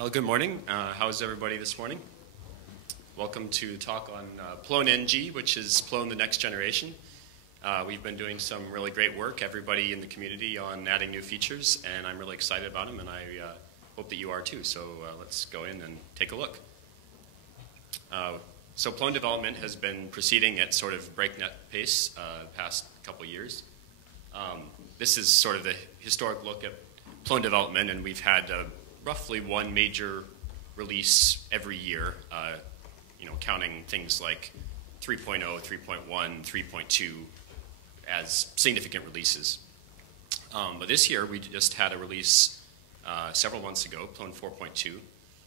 Well, good morning. How's everybody this morning? Welcome to the talk on PloneNG, which is Plone the Next Generation. We've been doing some really great work, everybody in the community, on adding new features, and I'm really excited about them, and I hope that you are too. So let's go in and take a look. So Plone development has been proceeding at sort of breakneck pace the past couple years. This is sort of the historic look at Plone development, and we've had roughly one major release every year, counting things like 3.0, 3.1, 3.2 as significant releases. But this year, we just had a release several months ago, Plone 4.2,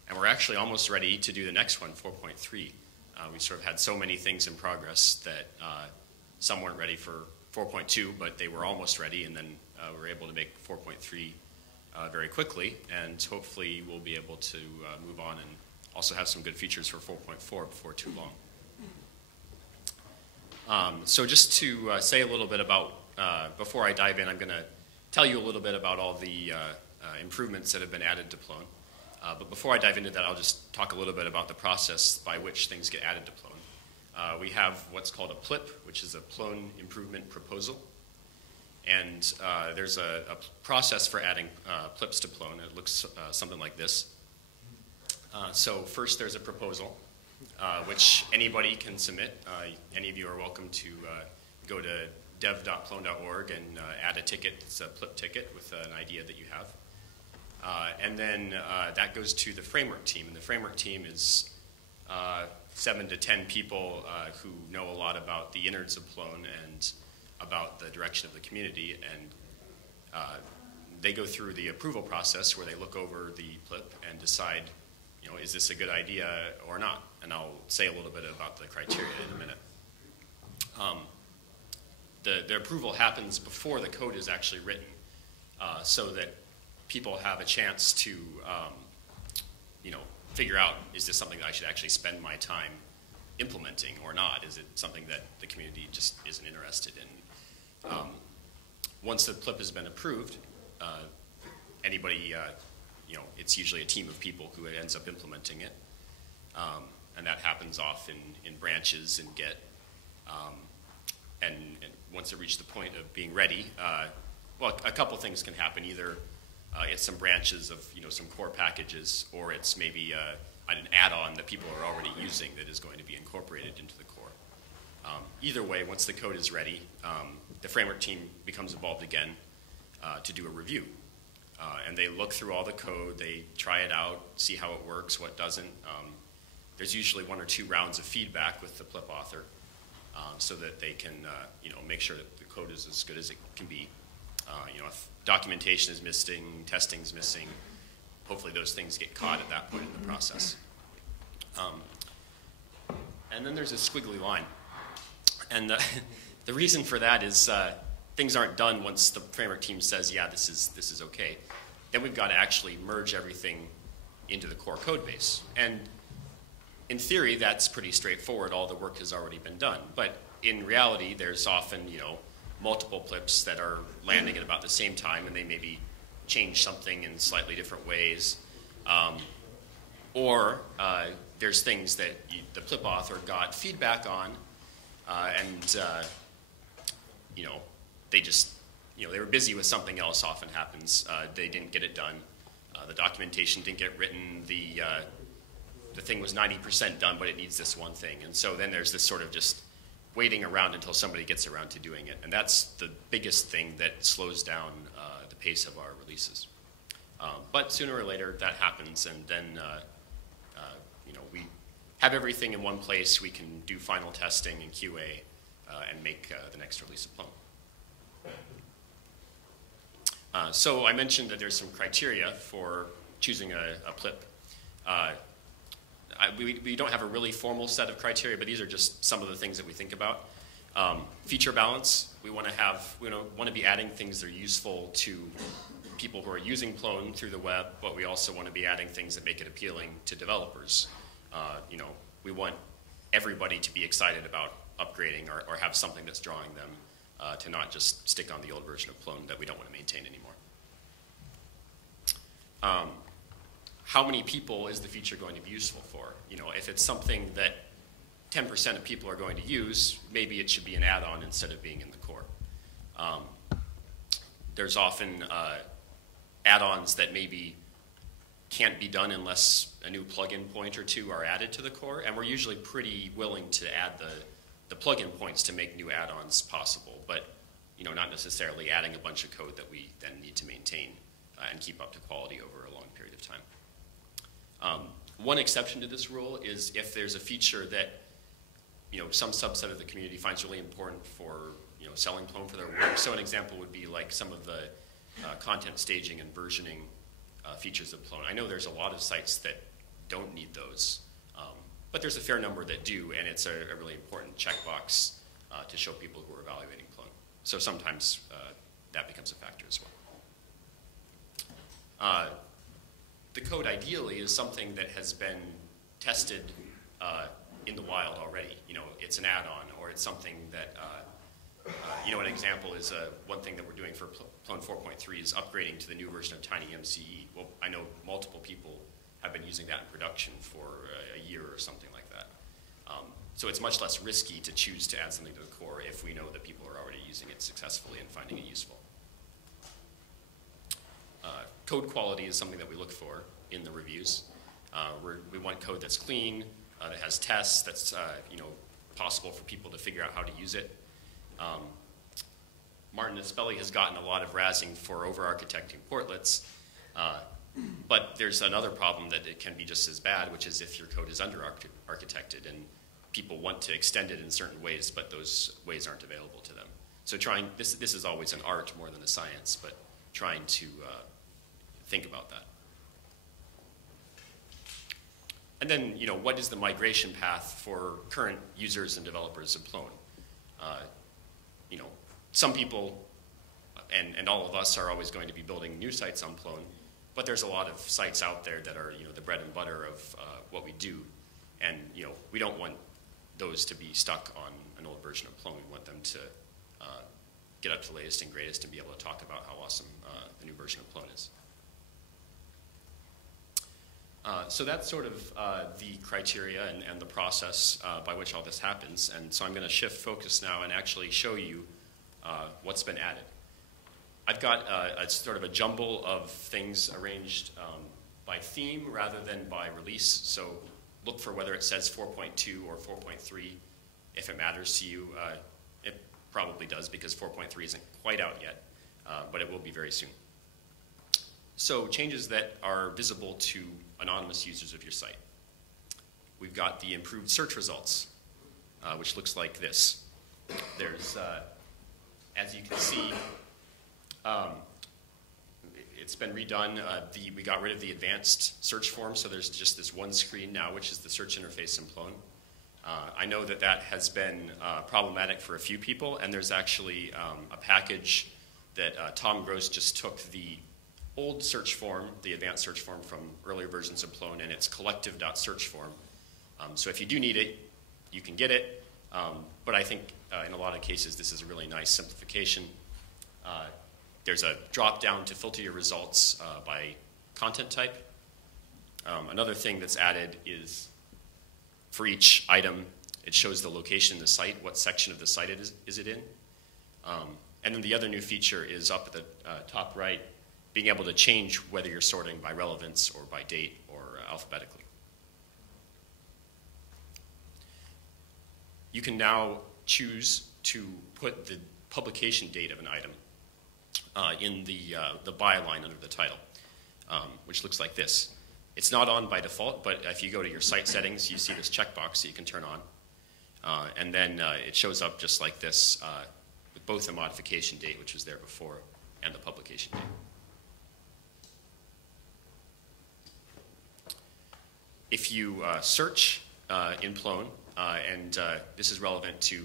and we're actually almost ready to do the next one, 4.3. We sort of had so many things in progress that some weren't ready for 4.2, but they were almost ready, and then we were able to make 4.3 very quickly, and hopefully we'll be able to move on and also have some good features for 4.4 before too long. So just to say a little bit about, before I dive in, I'm going to tell you a little bit about all the improvements that have been added to Plone. But before I dive into that, I'll just talk a little bit about the process by which things get added to Plone. We have what's called a PLIP, which is a Plone Improvement Proposal. And there's a process for adding PLIPs to Plone. It looks something like this. So first there's a proposal, which anybody can submit. Any of you are welcome to go to dev.plone.org and add a ticket. It's a PLIP ticket with an idea that you have. And then that goes to the framework team. And the framework team is 7 to 10 people who know a lot about the innards of Plone and about the direction of the community, and they go through the approval process where they look over the PLIP and decide, is this a good idea or not? And I'll say a little bit about the criteria in a minute. The approval happens before the code is actually written, so that people have a chance to, figure out, is this something that I should actually spend my time implementing or not? Is it something that the community just isn't interested in? Once the PLIP has been approved, anybody, it's usually a team of people who ends up implementing it. And that happens off in branches and Git. And once it reaches the point of being ready, well, a couple things can happen. Either it's some branches of some core packages, or it's maybe an add-on that people are already using that is going to be incorporated into the core. Either way, once the code is ready, the framework team becomes involved again to do a review. And they look through all the code, they try it out, see how it works, what doesn't. There's usually 1 or 2 rounds of feedback with the PLIP author so that they can make sure that the code is as good as it can be. If documentation is missing, testing is missing, hopefully those things get caught at that point in the process. And then there's a squiggly line. And the reason for that is things aren't done once the framework team says, yeah, this is okay. Then we've got to actually merge everything into the core code base. And in theory, that's pretty straightforward. All the work has already been done. But in reality, there's often multiple PLIPs that are landing at about the same time, and they maybe change something in slightly different ways. Or there's things that the PLIP author got feedback on, and they just, they were busy with something else. Often happens. They didn't get it done. The documentation didn't get written. The thing was 90% done, but it needs this one thing. And so then there's this sort of just waiting around until somebody gets around to doing it. And that's the biggest thing that slows down the pace of our releases. But sooner or later, that happens, and then we have everything in one place. We can do final testing and QA and make the next release of Plone. So I mentioned that there's some criteria for choosing a PLIP. We don't have a really formal set of criteria, but these are just some of the things that we think about. Feature balance. We want to be adding things that are useful to people who are using Plone through the web, but we also want to be adding things that make it appealing to developers. We want everybody to be excited about upgrading or have something that's drawing them to not just stick on the old version of Plone that we don't want to maintain anymore. how many people is the feature going to be useful for? You know, if it's something that 10% of people are going to use, maybe it should be an add-on instead of being in the core. There's often add-ons that maybe can't be done unless a new plugin point or two are added to the core, and we're usually pretty willing to add the plugin points to make new add-ons possible, but you know, not necessarily adding a bunch of code that we then need to maintain and keep up to quality over a long period of time. One exception to this rule is if there's a feature that you know, some subset of the community finds really important for you know, selling Plone for their work. So an example would be like some of the content staging and versioning features of Plone. I know there's a lot of sites that don't need those, but there's a fair number that do, and it's a really important checkbox to show people who are evaluating Plone. So sometimes that becomes a factor as well. The code ideally is something that has been tested in the wild already. You know, it's an add-on, or it's something that, you know, an example is one thing that we're doing for Plone 4.3 is upgrading to the new version of TinyMCE. Well, I know multiple people have been using that in production for a year or something like that. So it's much less risky to choose to add something to the core if we know that people are already using it successfully and finding it useful. Code quality is something that we look for in the reviews. We want code that's clean, that has tests, that's you know, possible for people to figure out how to use it. Martin Espelli has gotten a lot of razzing for over-architecting portlets, but there's another problem that it can be just as bad, which is if your code is under-architected and people want to extend it in certain ways, but those ways aren't available to them. So this is always an art more than a science, but trying to think about that. And then, you know, what is the migration path for current users and developers of Plone? You know, some people, and all of us are always going to be building new sites on Plone, but there's a lot of sites out there that are, you know, the bread and butter of what we do. And, you know, we don't want those to be stuck on an old version of Plone. We want them to get up to the latest and greatest and be able to talk about how awesome the new version of Plone is. So that's sort of the criteria and the process by which all this happens. And so I'm going to shift focus now and actually show you what's been added. I've got a sort of a jumble of things arranged by theme rather than by release. So look for whether it says 4.2 or 4.3 if it matters to you. It probably does because 4.3 isn't quite out yet, but it will be very soon. So changes that are visible to anonymous users of your site. We've got the improved search results, which looks like this. There's, as you can see, it's been redone. We got rid of the advanced search form, so there's just this one screen now, which is the search interface in Plone. I know that that has been problematic for a few people, and there's actually a package that Tom Gross just took the old search form, the advanced search form from earlier versions of Plone, and it's collective.search form. So if you do need it, you can get it. But I think in a lot of cases, this is a really nice simplification. There's a drop down to filter your results by content type. Another thing that's added is for each item, it shows the location of the site, what section of the site is it in. And then the other new feature is up at the top right, being able to change whether you're sorting by relevance or by date or alphabetically. You can now choose to put the publication date of an item in the byline under the title, which looks like this. It's not on by default, but if you go to your site settings, you see this checkbox that you can turn on. And then it shows up just like this with both the modification date, which was there before, and the publication date. If you search in Plone, and this is relevant to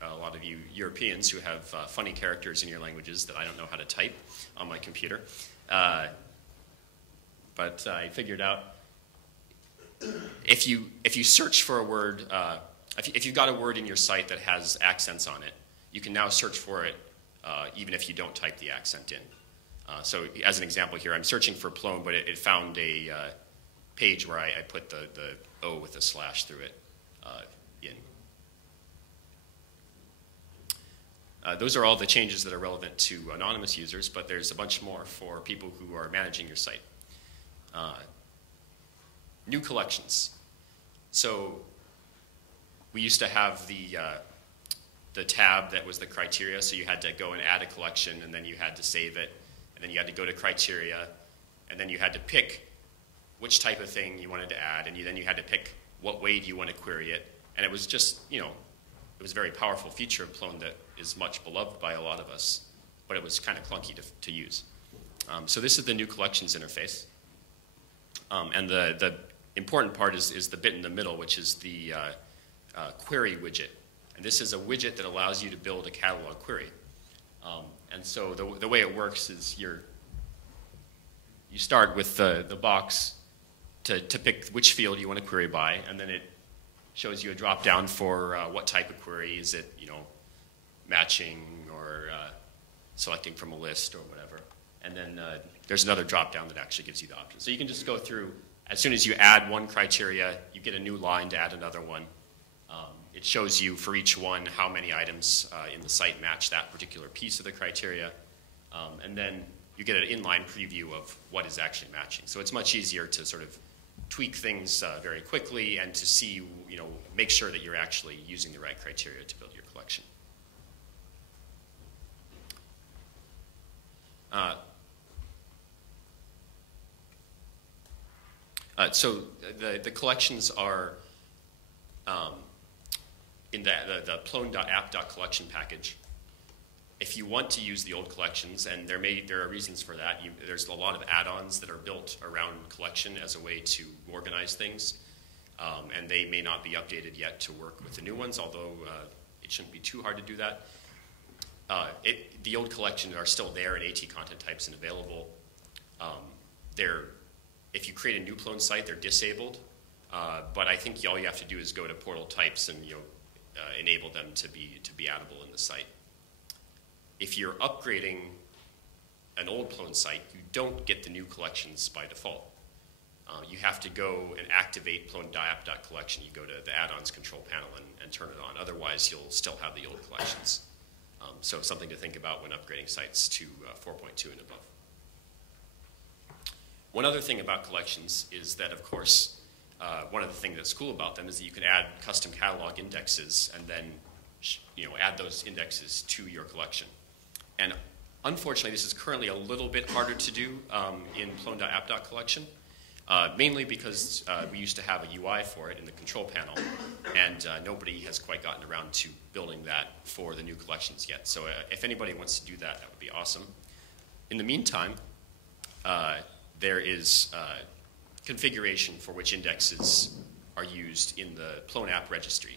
a lot of you Europeans who have funny characters in your languages that I don't know how to type on my computer. But I figured out if you search for a word, if you've got a word in your site that has accents on it, you can now search for it even if you don't type the accent in. So as an example here, I'm searching for Plone, but it found a page where I put the O with a slash through it in. Those are all the changes that are relevant to anonymous users, but there's a bunch more for people who are managing your site. New collections. So we used to have the tab that was the criteria, so you had to go and add a collection, and then you had to save it, and then you had to go to criteria, and then you had to pick which type of thing you wanted to add, and then you had to pick what way do you want to query it. And it was just, it was a very powerful feature of Plone that is much beloved by a lot of us, but it was kind of clunky to use. So this is the new collections interface. And the important part is the bit in the middle, which is the query widget. And this is a widget that allows you to build a catalog query. And so the way it works is you start with the box to pick which field you want to query by, and then it shows you a drop down for what type of query. Is it matching or selecting from a list or whatever. And then there's another drop down that actually gives you the option. So you can just go through, as soon as you add one criteria, you get a new line to add another one. It shows you for each one how many items in the site match that particular piece of the criteria. And then you get an inline preview of what is actually matching. So it's much easier to sort of tweak things very quickly and to see, make sure that you're actually using the right criteria to build your collection. So the collections are in the plone.app.collection package. If you want to use the old collections, and there are reasons for that, there's a lot of add-ons that are built around collection as a way to organize things, and they may not be updated yet to work with the new ones, although it shouldn't be too hard to do that. The old collections are still there in AT content types and available. If you create a new Plone site, they're disabled, but I think all you have to do is go to portal types and enable them to be addable in the site. If you're upgrading an old Plone site, you don't get the new collections by default. You have to go and activate plone.app.collection. You go to the add-ons control panel and turn it on. Otherwise, you'll still have the old collections. So something to think about when upgrading sites to 4.2 and above. One other thing about collections is that, of course, one of the things that's cool about them is that you can add custom catalog indexes and then add those indexes to your collection. And unfortunately, this is currently a little bit harder to do in plone.app.collection, mainly because we used to have a UI for it in the control panel, and nobody has quite gotten around to building that for the new collections yet. So if anybody wants to do that, that would be awesome. In the meantime, there is configuration for which indexes are used in the Plone app registry.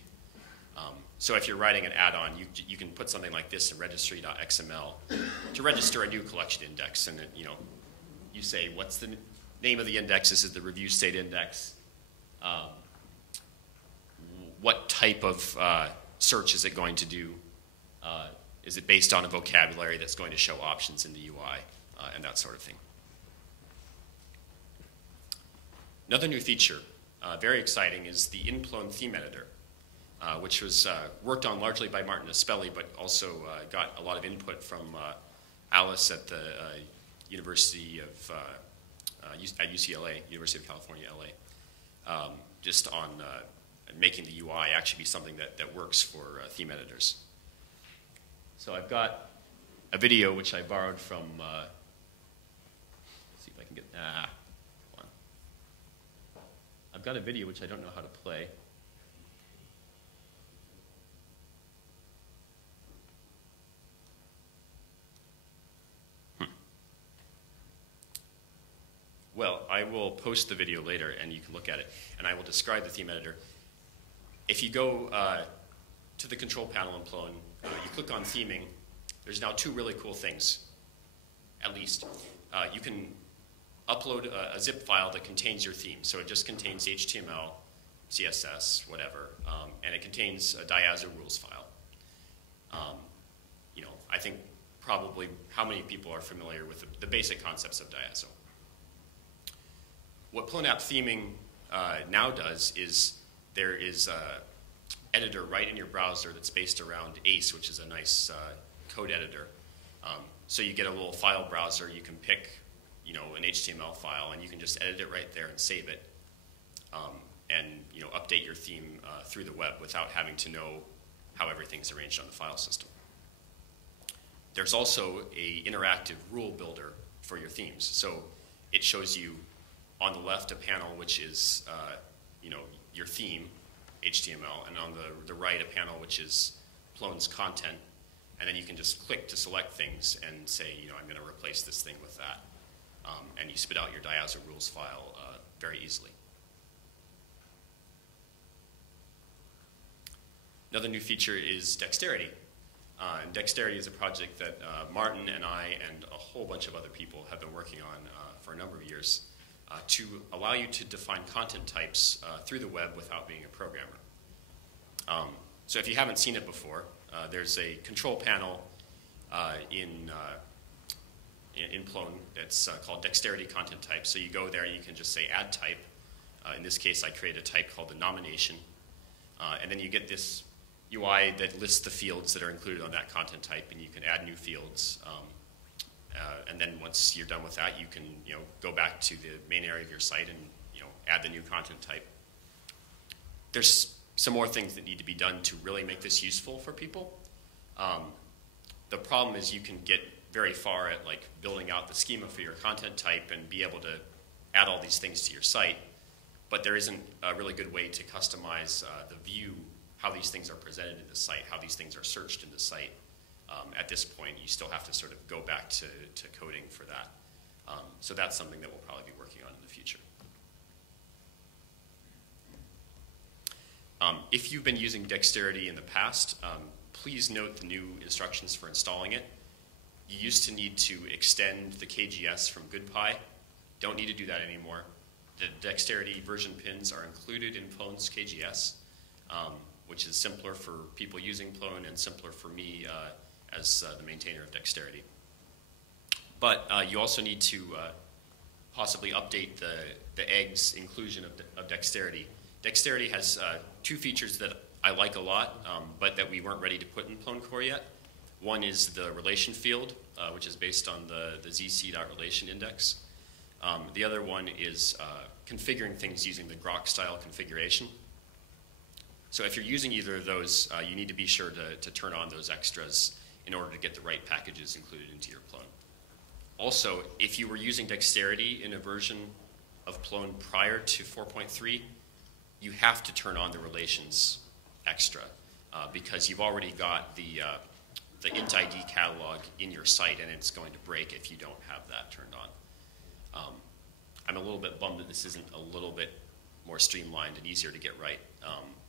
So if you're writing an add-on, you can put something like this in registry.xml to register a new collection index, and you say what's the name of the index. This is the review state index. What type of search is it going to do? Is it based on a vocabulary that's going to show options in the UI, and that sort of thing. Another new feature, very exciting, is the in-Plone theme editor, which was worked on largely by Martin Aspelli, but also got a lot of input from Alice at the University of at UCLA, University of California, LA, just on making the UI actually be something that works for theme editors. So I've got a video which I borrowed from, let's see if I can get, hold on. I've got a video which I don't know how to play. Well, I will post the video later and you can look at it, and I will describe the theme editor. If you go to the control panel in Plone, you click on theming, there's now two really cool things, at least. You can upload a zip file that contains your theme, so it just contains HTML, CSS, whatever, and it contains a diazo rules file. I think probably how many people are familiar with the basic concepts of diazo. what Plone app theming now does is there is a editor right in your browser that's based around ACE, which is a nice code editor. So you get a little file browser. You can pick, an HTML file, and you can just edit it right there and save it, and update your theme through the web without having to know how everything's arranged on the file system. There's also an interactive rule builder for your themes. So it shows you on the left a panel which is your theme, HTML, and on the right a panel which is Plone's content. And then you can just click to select things and say, I'm going to replace this thing with that. And you spit out your diazo rules file very easily. Another new feature is Dexterity. And Dexterity is a project that Martin and I and a whole bunch of other people have been working on for a number of years to allow you to define content types through the web without being a programmer. So if you haven't seen it before, there's a control panel in Plone that's called Dexterity Content Type. So you go there and you can just say Add Type. In this case, I create a type called the nomination. And then you get this UI that lists the fields that are included on that content type, and you can add new fields. And then once you're done with that, you can go back to the main area of your site and add the new content type. There's some more things that need to be done to really make this useful for people. The problem is you can get very far at building out the schema for your content type and be able to add all these things to your site, but there isn't a really good way to customize the view, how these things are presented in the site, how these things are searched in the site. At this point, you still have to sort of go back to coding for that. So that's something that we'll probably be working on in the future. If you've been using Dexterity in the past, please note the new instructions for installing it. You used to need to extend the KGS from GoodPy. Don't need to do that anymore. The Dexterity version pins are included in Plone's KGS, which is simpler for people using Plone and simpler for me as the maintainer of Dexterity. But you also need to possibly update the eggs inclusion of Dexterity. Dexterity has two features that I like a lot, but that we weren't ready to put in Plone Core yet. One is the relation field, which is based on the zc.relation index. The other one is configuring things using the grok style configuration. So if you're using either of those, you need to be sure to turn on those extras in order to get the right packages included into your Plone. Also, if you were using Dexterity in a version of Plone prior to 4.3, you have to turn on the relations extra because you've already got the int ID catalog in your site, and it's going to break if you don't have that turned on. I'm a little bit bummed that this isn't a little bit more streamlined and easier to get right,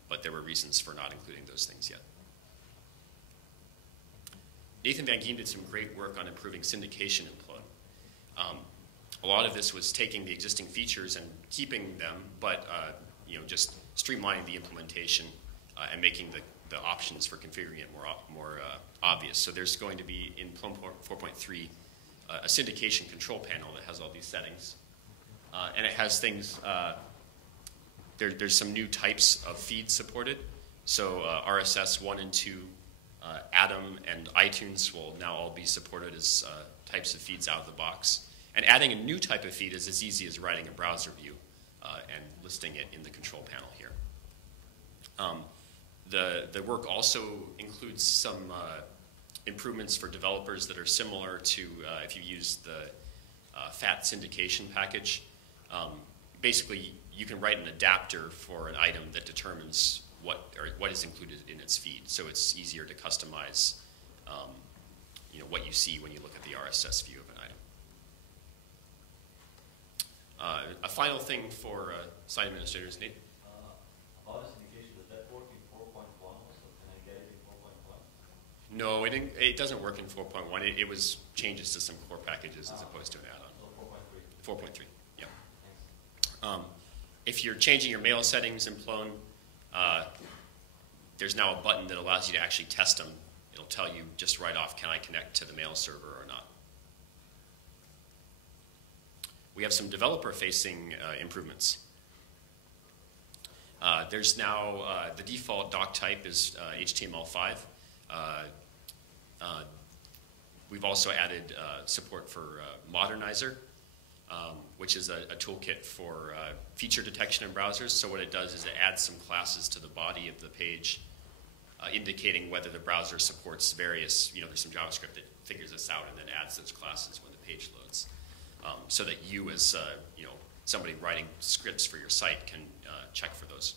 but there were reasons for not including those things yet. Nathan Van Gien did some great work on improving syndication in Plone. A lot of this was taking the existing features and keeping them, but just streamlining the implementation and making the options for configuring it more obvious. So there's going to be in Plone 4.3 a syndication control panel that has all these settings. And it has things, there's some new types of feeds supported. So RSS 1 and 2, Atom, and iTunes will now all be supported as types of feeds out of the box. And adding a new type of feed is as easy as writing a browser view and listing it in the control panel here. The work also includes some improvements for developers that are similar to if you use the FAT syndication package. Basically, you can write an adapter for an item that determines what is included in its feed. So it's easier to customize what you see when you look at the RSS view of an item. A final thing for site administrators, Nate? About syndication, does that work in 4.1 also? Can I get it in 4.1? No, it doesn't work in 4.1. It was changes to some core packages as opposed to an add-on. So 4.3. 4.3, yeah. If you're changing your mail settings in Plone, there's now a button that allows you to actually test them. It'll tell you just right off, can I connect to the mail server or not? we have some developer-facing improvements. There's now, the default doc type is HTML5. We've also added support for Modernizer, which is a toolkit for feature detection in browsers. So what it does is it adds some classes to the body of the page, indicating whether the browser supports various, there's some JavaScript that figures this out and then adds those classes when the page loads. So that you as, somebody writing scripts for your site can check for those.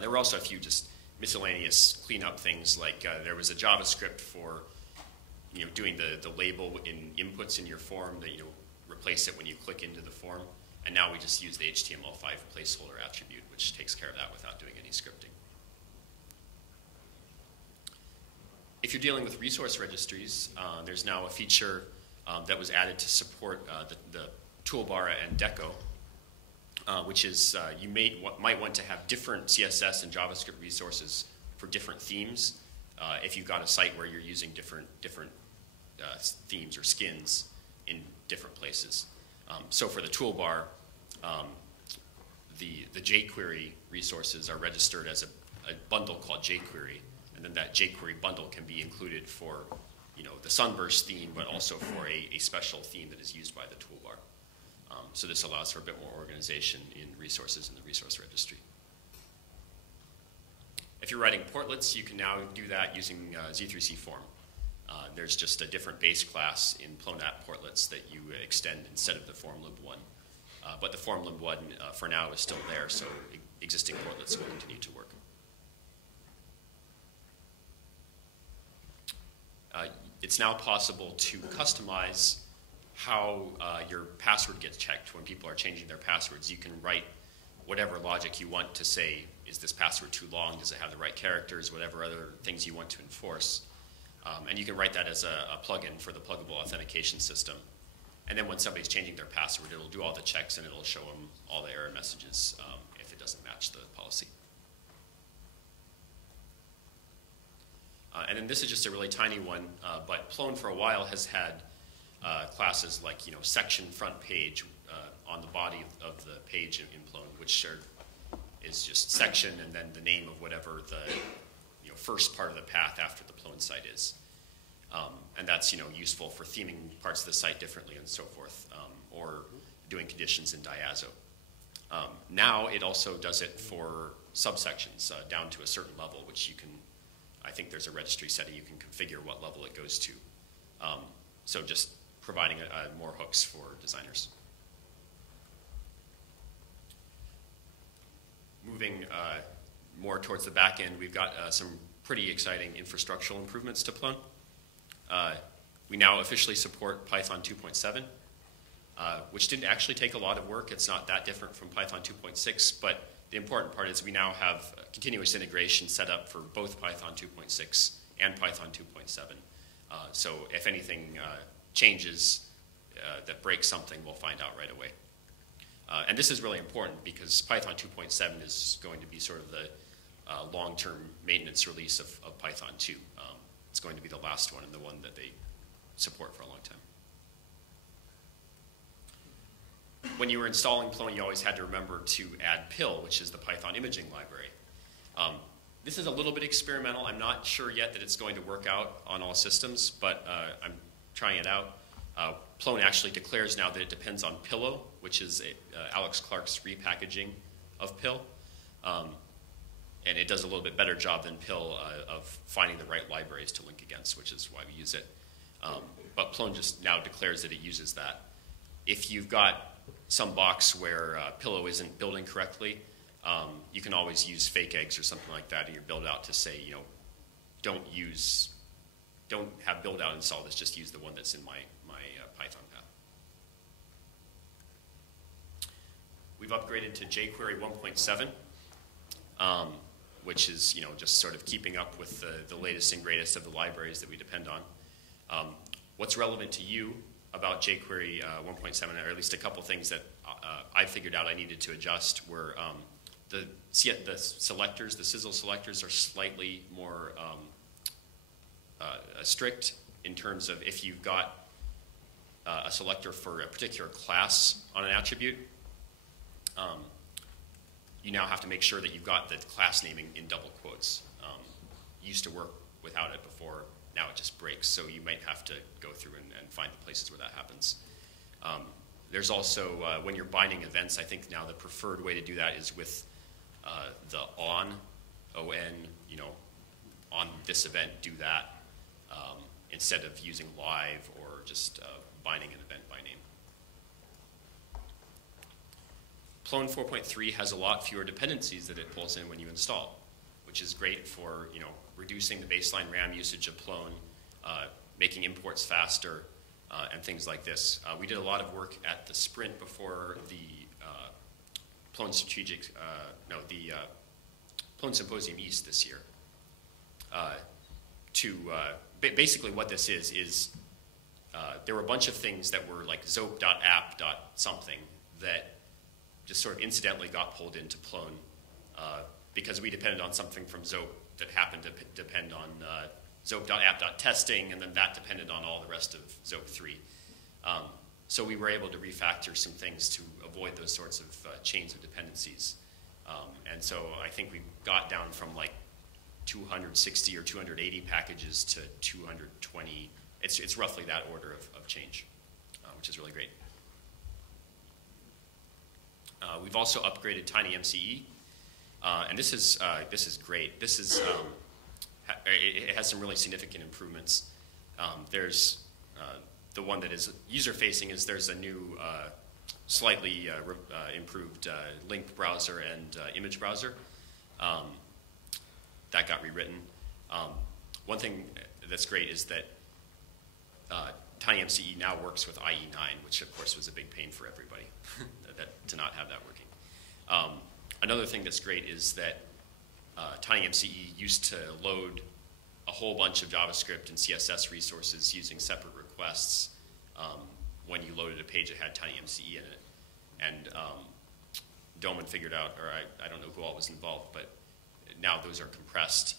There were also a few just miscellaneous cleanup things, like there was a JavaScript for, doing the label in inputs in your form that, replace it when you click into the form. And now we just use the HTML5 placeholder attribute, which takes care of that without doing any scripting. If you're dealing with resource registries, there's now a feature that was added to support the toolbar and Deco, which is you might want to have different CSS and JavaScript resources for different themes if you've got a site where you're using different themes or skins in different places. So for the toolbar, the jQuery resources are registered as a bundle called jQuery, and then that jQuery bundle can be included for the Sunburst theme, but also for a special theme that is used by the toolbar. So this allows for a bit more organization in resources in the resource registry. If you're writing portlets, you can now do that using Z3C form. There's just a different base class in PloneApp portlets that you extend instead of the formlib1. But the formlib1 for now is still there, so existing portlets will continue to work. It's now possible to customize how your password gets checked when people are changing their passwords. You can write whatever logic you want to say, is this password too long? Does it have the right characters? Whatever other things you want to enforce. And you can write that as a plugin for the pluggable authentication system. And then when somebody's changing their password, it'll do all the checks and it'll show them all the error messages if it doesn't match the policy. And then this is just a really tiny one, but Plone for a while has had classes like section front page on the body of the page in Plone, which is just section and then the name of whatever the first part of the path after the Plone site is. And that's useful for theming parts of the site differently and so forth, or doing conditions in diazo. Now it also does it for subsections down to a certain level, which you can, I think there's a registry setting you can configure what level it goes to. So just providing more hooks for designers. Moving more towards the back end, we've got some pretty exciting infrastructural improvements to Plone. We now officially support Python 2.7, which didn't actually take a lot of work. It's not that different from Python 2.6, but the important part is we now have continuous integration set up for both Python 2.6 and Python 2.7. So if anything changes that breaks something, we'll find out right away. And this is really important because Python 2.7 is going to be sort of the long-term maintenance release of Python 2. It's going to be the last one and the one that they support for a long time. When you were installing Plone, you always had to remember to add PIL, which is the Python imaging library. This is a little bit experimental. I'm not sure yet that it's going to work out on all systems, but I'm trying it out. Plone actually declares now that it depends on Pillow, which is Alex Clark's repackaging of PIL. And it does a little bit better job than PIL of finding the right libraries to link against, which is why we use it. But Plone just now declares that it uses that. If you've got some box where Pillow isn't building correctly, you can always use fake eggs or something like that in your build out to say, don't have build out installed, let's just use the one that's in my Python path. We've upgraded to jQuery 1.7, which is just sort of keeping up with the latest and greatest of the libraries that we depend on. What's relevant to you about jQuery 1.7, or at least a couple things that I figured out I needed to adjust, were the selectors, the sizzle selectors are slightly more a selector for a particular class on an attribute, you now have to make sure that you've got the class naming in double quotes. You used to work without it before, now it just breaks, so you might have to go through and find the places where that happens. There's also, when you're binding events, I think now the preferred way to do that is with the on, O-N, you know, on this event, do that, instead of using live or just binding an event by name. Plone 4.3 has a lot fewer dependencies that it pulls in when you install, which is great for, you know, reducing the baseline RAM usage of Plone, making imports faster, and things like this. We did a lot of work at the sprint before the Plone Plone Symposium East this year. Basically what this is there were a bunch of things that were like zope.app.something that just sort of incidentally got pulled into Plone because we depended on something from Zope that happened to depend on zope.app.testing, and then that depended on all the rest of Zope 3. So we were able to refactor some things to avoid those sorts of chains of dependencies. And so I think we got down from like 260 or 280 packages to 220. It's roughly that order of change, which is really great. We've also upgraded TinyMCE, and this is great. This is it has some really significant improvements. There's the one that is user-facing is there's a new slightly improved link browser and image browser that got rewritten. One thing that's great is that TinyMCE now works with IE9, which of course was a big pain for everybody to not have that working. Another thing that's great is that TinyMCE used to load a whole bunch of JavaScript and CSS resources using separate requests when you loaded a page that had TinyMCE in it. And Doman figured out, or I don't know who all was involved, but now those are compressed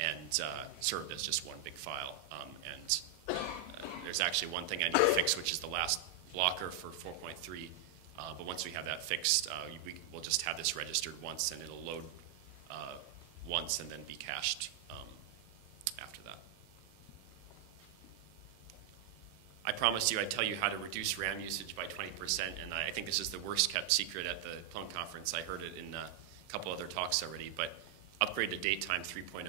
and served as just one big file. There's actually one thing I need to fix, which is the last blocker for 4.3. But once we have that fixed, we'll just have this registered once, and it'll load once and then be cached after that. I promised you I'd tell you how to reduce RAM usage by 20%, and I think this is the worst kept secret at the Plone conference. I heard it in a couple other talks already, but upgrade to datetime 3.0.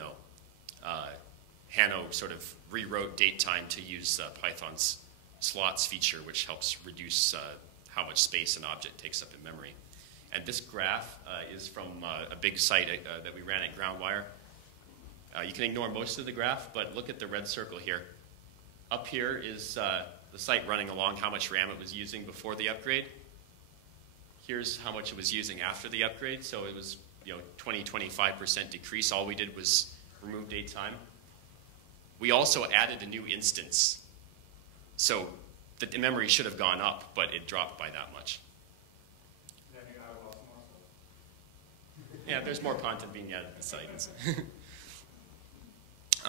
Hanno sort of rewrote datetime to use Python's slots feature, which helps reduce how much space an object takes up in memory. And this graph is from a big site that we ran at Groundwire. You can ignore most of the graph, but look at the red circle here. Up here is the site running along how much RAM it was using before the upgrade. Here's how much it was using after the upgrade. So it was 20–25% decrease. All we did was remove datetime. We also added a new instance. So the memory should have gone up, but it dropped by that much. Yeah, there's more content being added to the site.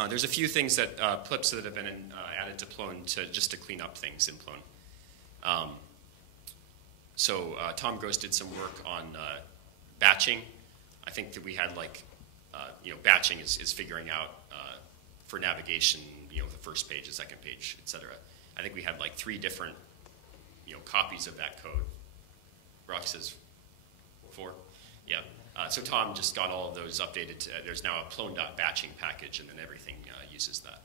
There's a few things that PLIPs that have been added to Plone just to clean up things in Plone. So Tom Gross did some work on batching. I think that we had like, batching is figuring out for navigation, the first page, the second page, etc. I think we had like 3 different, copies of that code. Rock says 4. Yeah. So Tom just got all of those updated. There's now a Plone.batching package, and then everything uses that.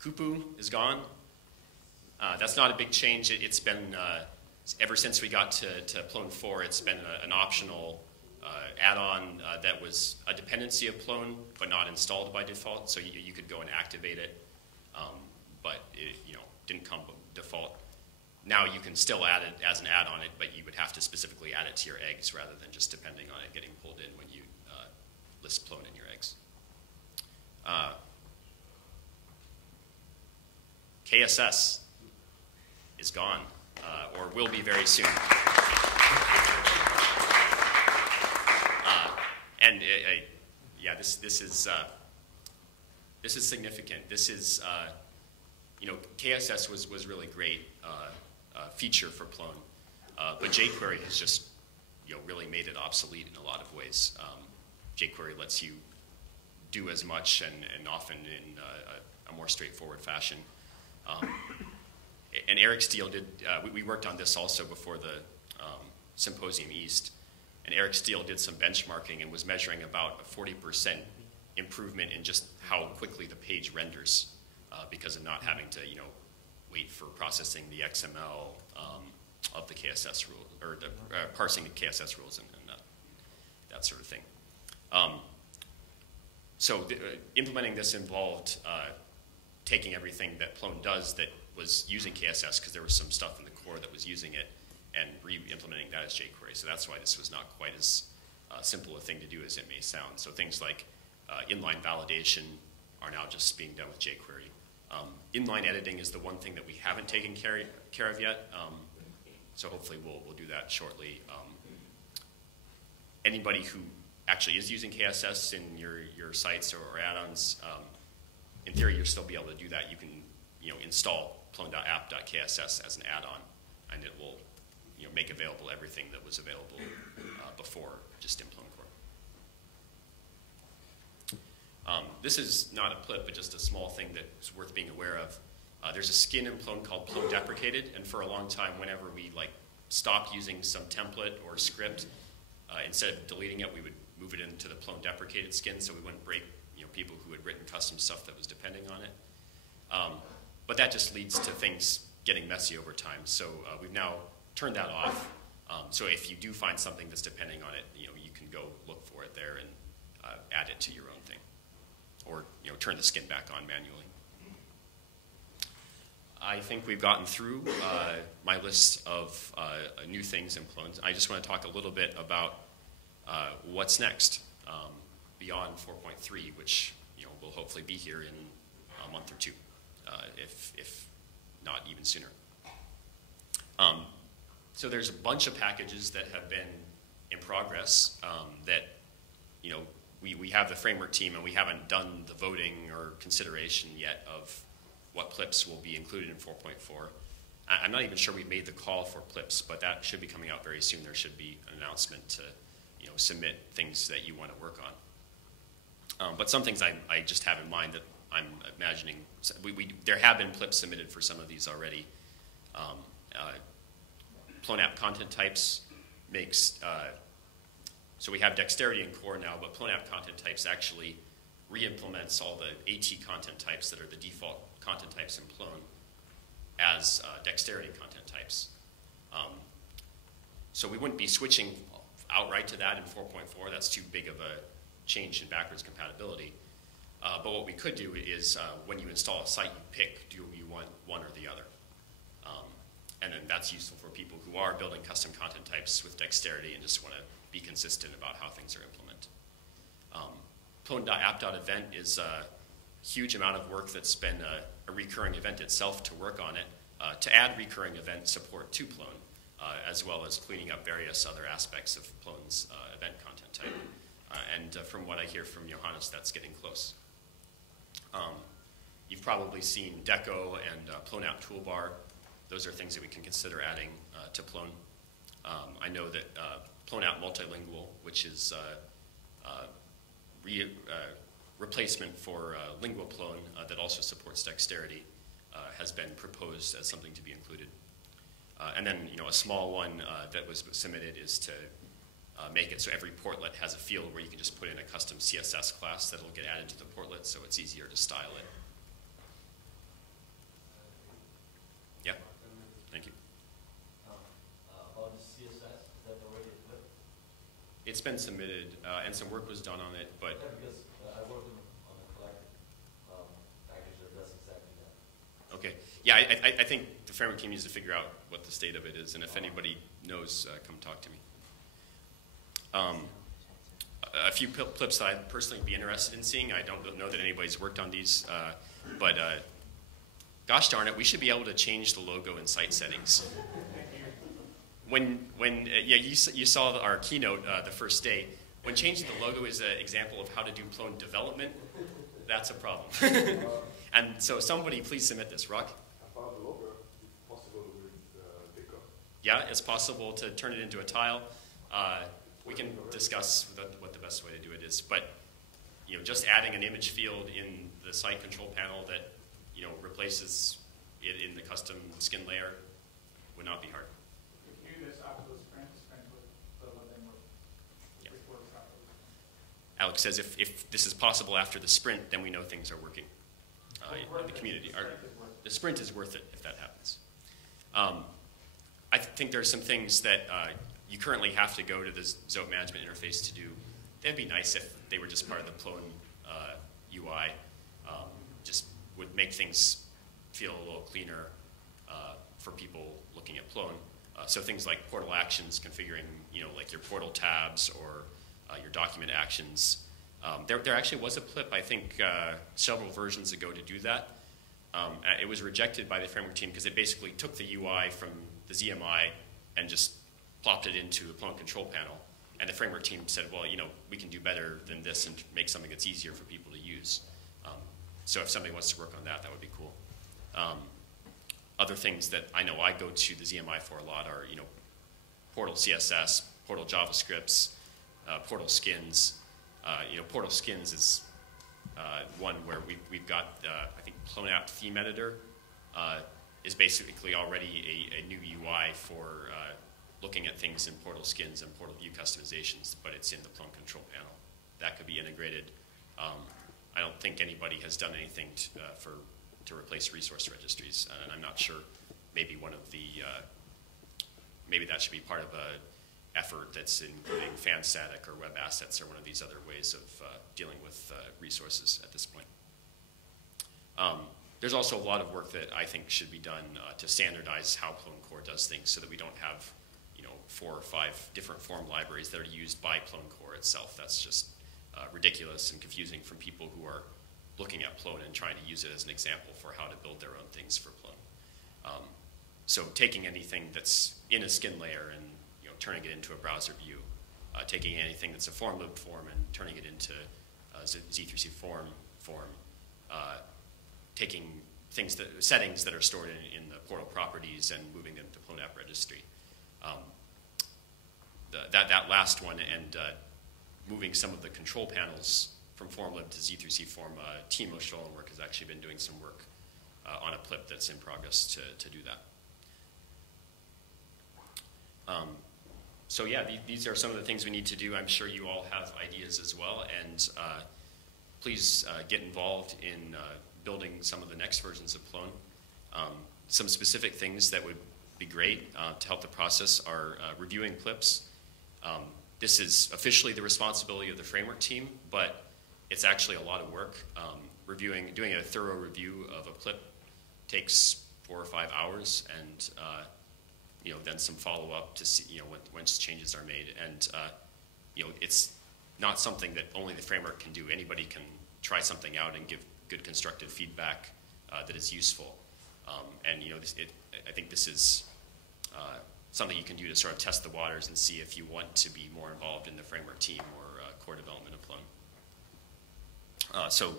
Kupu is gone. That's not a big change. It's been, ever since we got to Plone 4, it's been an optional add-on that was a dependency of Plone, but not installed by default. So you could go and activate it, but it didn't come by default. Now you can still add it as an add-on, but you would have to specifically add it to your eggs rather than just depending on it getting pulled in when you list Plone in your eggs. KSS is gone, or will be very soon. And yeah, this is significant. This is KSS was really great feature for Plone, but jQuery has just really made it obsolete in a lot of ways. jQuery lets you do as much and often in a more straightforward fashion. And Eric Steele did, we worked on this also before the Symposium East, and Eric Steele did some benchmarking and was measuring about a 40% improvement in just how quickly the page renders because of not having to, wait for processing the XML of the KSS rule, or the parsing the KSS rules and that sort of thing. Implementing this involved taking everything that Plone does that was using KSS, because there was some stuff in the core that was using it, and re-implementing that as jQuery. So that's why this was not quite as simple a thing to do as it may sound. So things like inline validation are now just being done with jQuery. Inline editing is the one thing that we haven't taken care of yet. So hopefully we'll do that shortly. Anybody who actually is using KSS in your sites or add-ons, in theory, you'll still be able to do that. You can install plone.app.kss as an add-on, and it will make available everything that was available before just in Plone Core. This is not a PLIP, but just a small thing that's worth being aware of. There's a skin in Plone called Plone Deprecated, and for a long time, whenever we stopped using some template or script, instead of deleting it, we would move it into the Plone Deprecated skin, so we wouldn't break people who had written custom stuff that was depending on it. But that just leads to things getting messy over time. So we've now turned that off. So if you do find something that's depending on it, you can go look for it there and add it to your own thing, or turn the skin back on manually. I think we've gotten through my list of new things in Plone. I just want to talk a little bit about what's next beyond 4.3, which will hopefully be here in a month or two, if not even sooner. So there's a bunch of packages that have been in progress that we have the framework team, and we haven't done the voting or consideration yet of what PLIPs will be included in 4.4. I'm not even sure we've made the call for PLIPs, but that should be coming out very soon. There should be an announcement to submit things that you want to work on. But some things I just have in mind that I'm imagining. There have been PLIPs submitted for some of these already. Plone app content types makes, so we have Dexterity in core now, but Plone app content types actually re-implements all the AT content types that are the default content types in Plone as Dexterity content types. So we wouldn't be switching outright to that in 4.4. That's too big of a change in backwards compatibility. But what we could do is when you install a site, you pick, do you want one or the other? And then that's useful for people who are building custom content types with Dexterity and just want to be consistent about how things are implemented. Plone.app.event is a huge amount of work that's been a recurring event itself to work on it, to add recurring event support to Plone, as well as cleaning up various other aspects of Plone's event content type. And from what I hear from Johannes, that's getting close. You've probably seen Deco and Plone App Toolbar. Those are things that we can consider adding to Plone. I know that Plone App Multilingual, which is replacement for Lingual Plone that also supports Dexterity, has been proposed as something to be included. And then, a small one that was submitted is to make it so every portlet has a field where you can just put in a custom CSS class that will get added to the portlet, so it's easier to style it. Yeah? Thank you. About the CSS, is that already a PLIP? It's been submitted, and some work was done on it, but... Yeah, because I worked on a collective package that does exactly that. Okay. Yeah, I think the framework team needs to figure out what the state of it is, and if anybody knows, come talk to me. A few PLIPs that I'd personally be interested in seeing. I don't know that anybody's worked on these, but gosh darn it, we should be able to change the logo in site settings. You saw our keynote the first day. When changing the logo is an example of how to do Plone development, that's a problem. And so somebody please submit this. Rock? About the logger, it's possible with Deca. Yeah, it's possible to turn it into a tile. We can discuss what the best way to do it is, but just adding an image field in the site control panel that replaces it in the custom skin layer would not be hard. If you do this after the sprint would then work. Yeah. It works after the sprint. Alex says if this is possible after the sprint, then we know things are working in the community. The sprint is worth it if that happens. I think there are some things that you currently have to go to the Zope management interface to do. That'd be nice if they were just part of the Plone UI. Just would make things feel a little cleaner for people looking at Plone. So things like portal actions, configuring like your portal tabs or your document actions. There actually was a PLIP, I think, several versions ago to do that. It was rejected by the framework team because it basically took the UI from the ZMI and just plopped it into the Plone control panel. And the framework team said, well, we can do better than this and make something that's easier for people to use. So if somebody wants to work on that, that would be cool. Other things that I know I go to the ZMI for a lot are, Portal CSS, Portal JavaScripts, Portal Skins. Portal Skins is one where we've got, I think, Plone App Theme Editor is basically already a new UI for looking at things in Portal Skins and Portal View customizations, but it's in the Plone control panel. That could be integrated. I don't think anybody has done anything to replace resource registries, and I'm not sure. Maybe one of the maybe that should be part of a effort that's including fan static or web assets or one of these other ways of dealing with resources at this point. There's also a lot of work that I think should be done to standardize how Plone Core does things so that we don't have 4 or 5 different form libraries that are used by Plone Core itself. That's just ridiculous and confusing from people who are looking at Plone and trying to use it as an example for how to build their own things for Plone. So taking anything that's in a skin layer and turning it into a browser view, taking anything that's a form loop form and turning it into Z3C form, taking settings that are stored in the portal properties and moving them to Plone App Registry. That last one and moving some of the control panels from FormLib to Z3C form, Team O'Sholenwork has actually been doing some work on a PLIP that's in progress to do that. So yeah, these are some of the things we need to do. I'm sure you all have ideas as well, and please get involved in building some of the next versions of Plone. Some specific things that would be great to help the process are reviewing PLIPs. This is officially the responsibility of the framework team, but it's actually a lot of work. Doing a thorough review of a PLIP takes 4 or 5 hours, and then some follow-up to see once changes are made. And it's not something that only the framework can do. Anybody can try something out and give good constructive feedback that is useful. And I think this is something you can do to sort of test the waters and see if you want to be more involved in the framework team or core development of Plone. So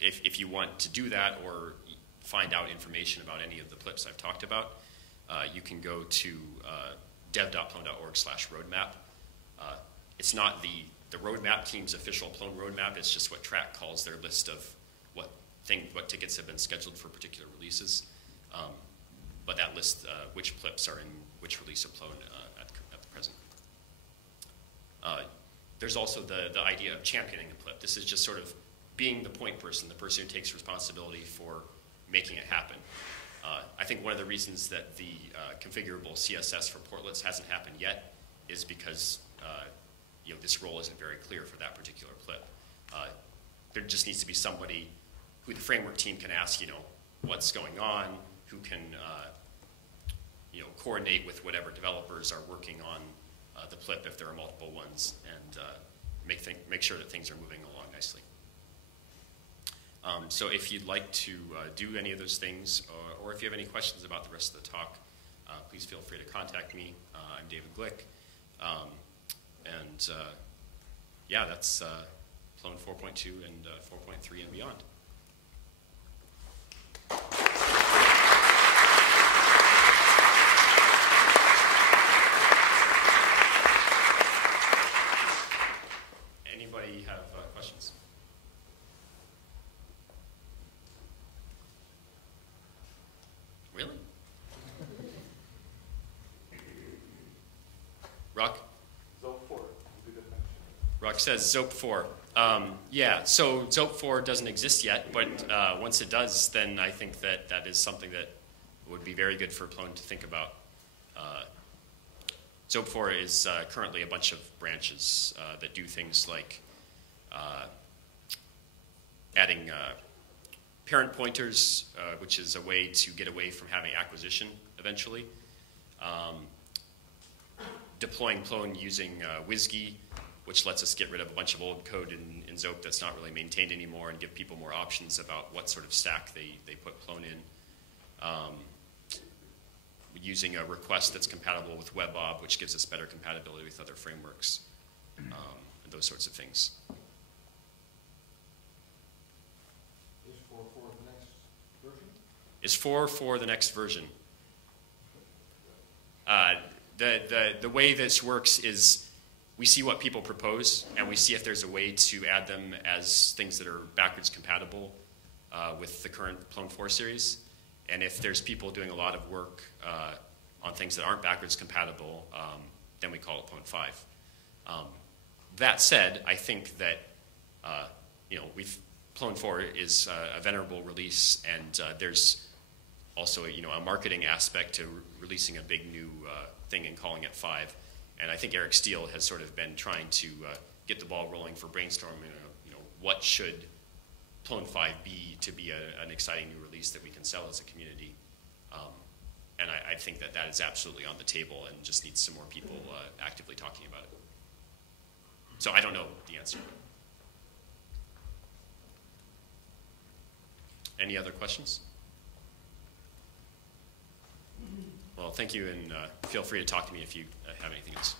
if you want to do that or find out information about any of the PLIPs I've talked about, you can go to dev.plone.org/roadmap. It's not the roadmap team's official Plone roadmap. It's just what Track calls their list of what tickets have been scheduled for particular releases. But that lists which PLIPs are in which release of Plone at the present. There's also the idea of championing a PLIP. This is just sort of being the point person, the person who takes responsibility for making it happen. I think one of the reasons that the configurable CSS for Portlets hasn't happened yet is because this role isn't very clear for that particular PLIP. There just needs to be somebody who the framework team can ask, what's going on, who can coordinate with whatever developers are working on the PLIP if there are multiple ones, and make sure that things are moving along nicely. So if you'd like to do any of those things, or if you have any questions about the rest of the talk, please feel free to contact me. I'm David Glick. Yeah, that's Plone 4.2 and 4.3 and beyond. Anybody have questions? Really? Rock? Zone 4, you did mention. Rock says ZOP 4. Yeah, so ZOP 4 doesn't exist yet, but once it does, then I think that that is something that would be very good for Plone to think about. ZOP 4 is currently a bunch of branches that do things like adding parent pointers, which is a way to get away from having acquisition eventually. Deploying Plone using WSGI, which lets us get rid of a bunch of old code in ZOP that's not really maintained anymore and give people more options about what sort of stack they put Plone in. Using a request that's compatible with WebOb, which gives us better compatibility with other frameworks, and those sorts of things. Is 4 for the next version? Is 4 for the next version? The way this works is we see what people propose, and we see if there's a way to add them as things that are backwards compatible with the current Plone 4 series. And if there's people doing a lot of work on things that aren't backwards compatible, then we call it Plone 5. That said, I think that Plone 4 is a venerable release, and there's also a marketing aspect to releasing a big new thing and calling it 5. And I think Eric Steele has sort of been trying to get the ball rolling for brainstorming. What should Plone 5 be to be an exciting new release that we can sell as a community? And I think that that is absolutely on the table and just needs some more people actively talking about it. So I don't know the answer. Any other questions? Well, thank you, and feel free to talk to me if you have anything else.